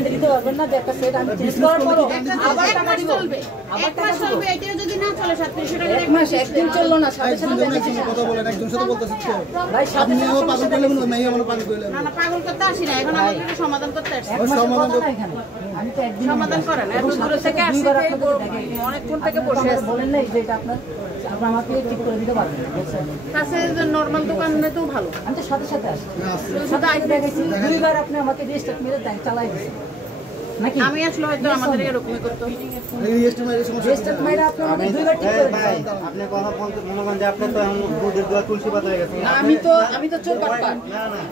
Guarantee দিতে পারবেন না যে একটা সেট আমি চেঞ্জ করার পর আবার টাকা দিব আবার টাকা চলবে এটা যদি না চলে 3700 টাকা এক মাস একদিন চললো না সাথে সাথে কথা বলেন একজন সাথে বলতেছেন তো ভাই সাথে আপনিও পাগল করলেন না মেয়ে আমার পাগল করলেন না পাগল করতে আসি না এখন আমাদের সমাধান করতে আসি সমাধান এখানে আমি তো একদিন সমাধান করেন এত দূর থেকে আসি অনেকক্ষণ থেকে বসে আছি বলেন না যে এটা আপনার আমাকে ঠিক করে দিতে পারবেন বুঝছেন কাছে নরমাল দোকানে তো ভালো আমি তো সাথে সাথে আসি সাথে আগে দেখেছি দুইবার আপনি আমাকে রেজিস্টার মেরে চালাই দিয়েছেন নাকি আমি আসলে হয়তো আমাদের এরকমই করতে এই এস্টিমেটের সমস্যা রেজিস্টার মেরে আপনি আমাকে দুইবার ঠিক করে ভাই আপনি কথা বলতে মনে করেন যে আপনি তো দুধের দোয়া তুলসী পাতা হয়ে গেছে আমি তো চোর বাটপার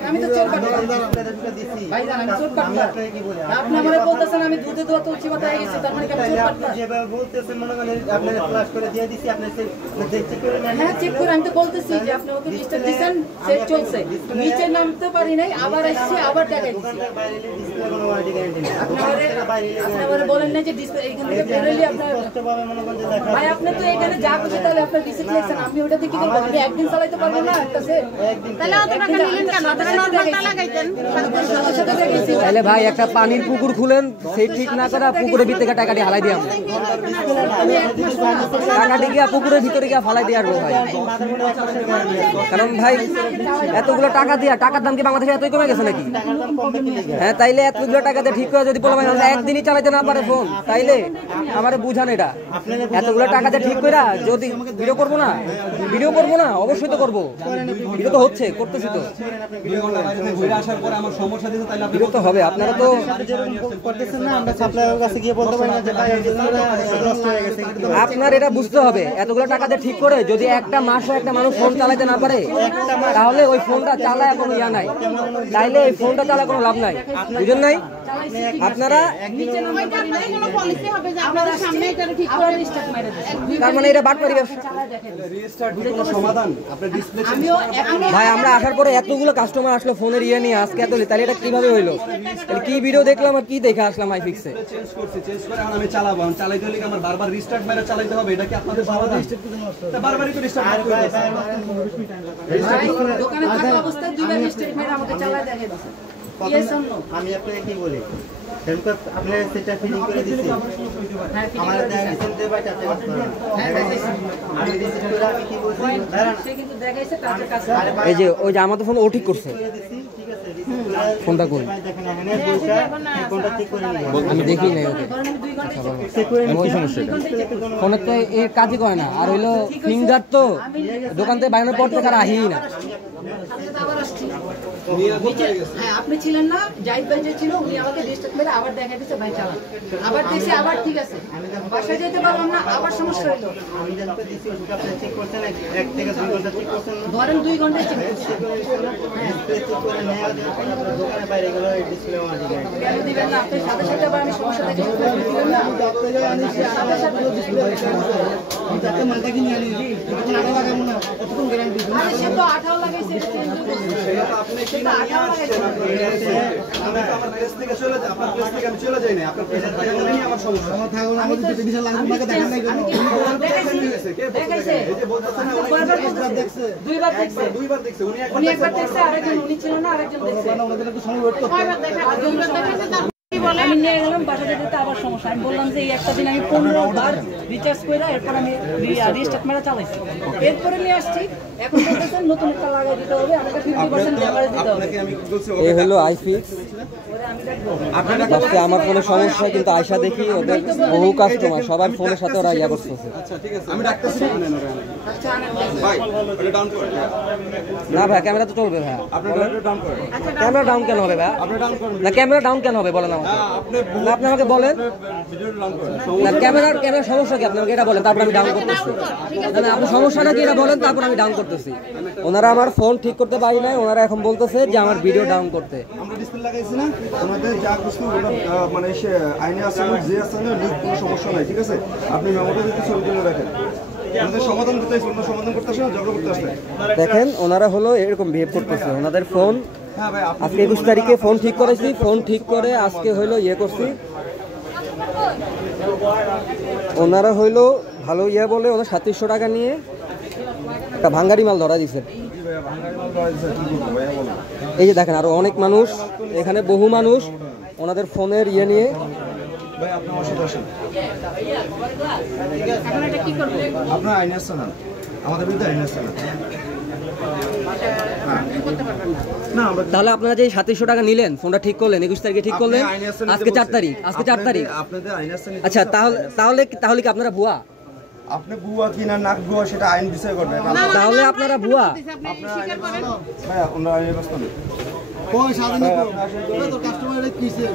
আমি তো চোর বাটপার দিছি ভাই জান আমি চোর আমি বাটপার আপনাকে কি বলি আপনি আমারে বলতেছেন আমি দুধে দোয়া তুলসী পাতা হয়ে গেছি তার মানে কি আমি চোর আপনি বাটপার যেভাবে বলতেছেন মনে করেন আপনি ফ্লাশ করে দিয়ে দিছি আপনি দেখতে করে নেন হ্যাঁ চেক করে আমি তো বলতেছি যে আপনি ওকে রেজিস্টার দিয়েছেন সেট চলছে নিচে নামতে পারি নাই আবার এসেছি আবার টাকা দিচ্ছি দোকানদার বাইরে ডিসপ্লে কোনো ওয়ারেন্টি গ্যারান্টি নেই আপনারা বলেন না যে ডিসপ্লে এখান থেকে বেরোলি আপনার কষ্টভাবে মনে করেন যে দেখা ভাই আপনি তো এখানে যা করছে তাহলে আপনার রিসিপ্ট লিখছেন আমি ওটা দিয়ে কি করবো আমি একদিন চালাইতে পারবো না একটা সেট তাহলে অত টাকা নিলেন কেন আপনারা নরমালটা লাগাইতেন সাথে দেখেছি তাহলে ভাই একটা পানির পুকুর খুলেন সেই ঠিক না করে পুকুরের ভিতরে থেকে টাকাটি হালাই দিয়াম টাকাটি গিয়া পুকুরের ভিতরে গিয়া ফালাই দিয়ে আসবো ভাই কারণ ভাই এতগুলো টাকা দিয়া টাকার দাম কি বাংলাদেশে এতই কমে গেছে নাকি হ্যাঁ তাইলে এতগুলো টাকা দিয়ে ঠিক করে যদি বলো ভাই একদিনই চালাইতে না পারে ফোন তাইলে আমারে বুঝান এটা এতগুলো টাকা দিয়ে ঠিক করে যদি ভিডিও করবো না অবশ্যই তো করবো ভিডিও তো হচ্ছে করতেছি তো ভিডিও তো হবে আপনারা তো করতেছেন না আমরা সাপ্লায়ারের কাছে গিয়ে বলতে পারি না যে ভাই লস হয়ে গেছে আপনার এটা বুঝতে হবে এতগুলো টাকা দিয়ে ঠিক করে যদি একটা মাসও একটা মানুষ ফোন চালাতে না পারে তাহলে ওই ফোনটা চালায় কোনো ইয়া নাই তাইলে এই ফোনটা চালায় কোনো লাভ নাই বুঝেন নাই আপনারা কোনো পলিসি হবে যে আপনাদের সামনে এটা ঠিক করে রিস্টার্ট মেরে দেন তার মানে এটা বাটপারি ব্যবসা ভাই আমরা আসার পরে এতগুলো কাস্টমার আসলো ফোনের ইয়ে নিয়ে আজকে এত তাহলে এটা কিভাবে হইলো তাহলে কি ভিডিও দেখলাম আর কি দেখে আসলাম আইফিক্সে চেঞ্জ করে এখন আমি চালাবো আমি চালাইতে হলে আমার বারবার রিস্টার্ট মেরে চালাইতে হবে এটা কি আপনাদের সমাধান বারবারই তো রিস্টার্ট করতে হবে দোকানে থাকা অবস্থায় দুইবার রিস্টার্ট মেরে আমাকে চালায় দেখে দিয়েছে আমি আপনাকে কি বলি আপনি সেটা ফিটিং করে দিচ্ছি আমার রিসেন্ট ভাই টাকা আমি রিসেন্ট করে আমি কি বলছি সে কিন্তু দেখাইছে টাকা কাছে এই যে ওই যে আমাদের ফোন ও ঠিক করছে ঠিক আছে ফোনটা কই দেখেন এখানে বসে ফোনটা ঠিক করে নিয়ে আমি দেখি নাই ওকে ধরেন আমি 2 ঘন্টা ওই সমস্যাটা ফোনের তো এর কাজই করে না আর হইলো ফিঙ্গার তো দোকান থেকে বাইরের পর থেকে আর আহিই না আবার আসছি হ্যাঁ আপনি ছিলেন না জাহিদ ভাই যে ছিল উনি আমাকে রিস্টার্ট মেরে আবার দেখা দিচ্ছে ভাই চালান আবার দেখছি আবার ঠিক আছে বাসায় যেতে পারলাম না আবার সমস্যা হলো আমি জানতে দিছি ওটা আপনি চেক করছেন 1 থেকে 2 ঘন্টা চেক করছেন ধরেন 2 ঘন্টা চেক করছি চেক করে নেওয়া দোকানে বাইরে গেল ডিসপ্লে ওয়ারেন্টি গ্যারান্টি কেন দিবেন না আপনি সাথে সাথে আবার আমি সমস্যা দেখে দিবেন না সাথে সাথে আমি তাকে মালটা কিনে আনি তখন আটা লাগাবো না কতক্ষণ গ্যারান্টি আরে সে তো 18 লাগাইছে এটা চেঞ্জ করছে আপনি কি নিয়ে আসছেন আমি তো আমার প্লেস থেকে চলে যাই আপনার প্লেস থেকে আমি চলে যাই না আপনার প্লেসের থেকে নিয়ে আমার সমস্যা আমার থাকো না আমাদের যেটা বিশাল লাগবে আমাকে দেখেন নাই কেন দেখাইছে এই যে বলতেছেন না অনেক বারবার দেখছে দুইবার দেখছে দুইবার দেখছে উনি উনি একবার দেখছে আরেকজন উনি ছিল না আরেকজন দেখছে আমাদের একটু সময় ওয়েট করতে কয়বার দেখা দুইবার দেখাইছে তার কি বলে আমি নিয়ে গেলাম বাসা যেতে আবার সমস্যা আমি বললাম যে এই একটা দিন আমি 15 বার রিচার্জ করে এরপর আমি রিস্টার্ট মেরা চালাইছি এরপরে নিয়ে আসছি এখন বলতেছেন নতুন একটা লাগাই দিতে হবে আমাকে 50% কভারেজ দিতে হবে আপনাকে আমি বলছি এই হলো আইফিক্স আজকে আমার কোনো সমস্যা কিন্তু আয়সা দেখি ওদের বহু কাস্টমার সবার ফোনের সাথে ওরা ইয়া করতেছে আচ্ছা ঠিক আছে আমি ডাকতেছি ভাই এটা ডাউন করে না ভাই ক্যামেরা তো চলবে ভাই আপনি ডাউন করেন ক্যামেরা ডাউন কেন হবে ভাই আপনি ডাউন করেন না ক্যামেরা ডাউন কেন হবে বলেন আমাকে না আপনি আমাকে বলেন ভিডিও ডাউন করেন না ক্যামেরার সমস্যা কি আপনি আমাকে এটা বলেন তারপর আমি ডাউন করতেছি না আপনার সমস্যাটা কি এটা বলেন তারপর আমি ডাউন করতেছি ওনারা আমার ফোন ঠিক করতে পারি নাই ওনারা এখন বলতেছে যে আমার ভিডিও ডাউন করতে আমরা ডিসপ্লে লাগাইছি না আমাদের যা কিছু ওটা মানে সে আইনে আছে যে আছে না লিক কোনো সমস্যা নাই ঠিক আছে আপনি মেমোটা দিতে ছবি তুলে রাখেন আমাদের সমাধান করতে আসছে অন্য সমাধান করতে আসে না ঝগড়া করতে আসে দেখেন ওনারা হলো এরকম বিহেভ করতেছে ওনাদের ফোন হ্যাঁ ভাই আজকে 21 তারিখে ফোন ঠিক করেছি ফোন ঠিক করে আজকে হইলো ইয়ে করছি ওনারা হইলো ভালো ইয়ে বলে ওনার 3700 টাকা নিয়ে একটা ভাঙ্গারি মাল ধরা দিছে এই যে দেখেন আরো অনেক মানুষ এখানে বহু মানুষ ওনাদের ফোনের ইয়ে নিয়ে। ভাই আপনি আমার সাথে আসেন, এখন এটা কি করবো? আপনার আইন আসছে না, আমাদের বিরুদ্ধে আইন আসছে না। করতে পারবেন না। না আমরা তাহলে আপনারা যে 3700 টাকা নিলেন, ফোনটা ঠিক করলেন 21 তারিখে ঠিক করলেন, আপনি আইন আসছে নিতে আজকে 4 বলছেন। তারিখ, আজকে 4 তারিখ। আপনাদের আইন আসছে নিতে আচ্ছা বলছেন। তাহলে কি আপনারা ভুয়া? আপনি বুয়া কি না নাক বুয়া সেটা আইন বিষয় করবে। তাহলে আপনারা ভুয়া। আপনি স্বীকার করেন। ভাই আমরা আইনের ব্যবস্থা নেই। কই সাধন তোর কাস্টমারের কিসে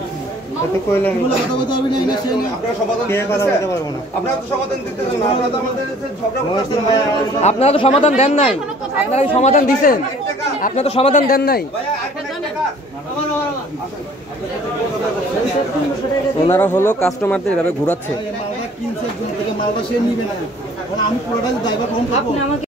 তো কইলাম বলে কথা বলতে পারবি না এই না সেই না আপনারা সমাধান কে কথা দিতেছেন? বলতে পারবো না। আপনারা তো সমাধান দিতেছেন না, আপনারা তো আমাদের সাথে ঝগড়া করতেছেন। আপনারা তো সমাধান দেন নাই, আপনারা কি সমাধান দিছেন? আপনারা তো সমাধান দেন নাই। ওনারা হলো কাস্টমারদের এভাবে ঘোরাচ্ছে। মালটা কিনছে একজন থেকে মালটা সে নিবে না, এখন আমি পুরোটা ড্রাইভার ফোন করবো। আপনি আমাকে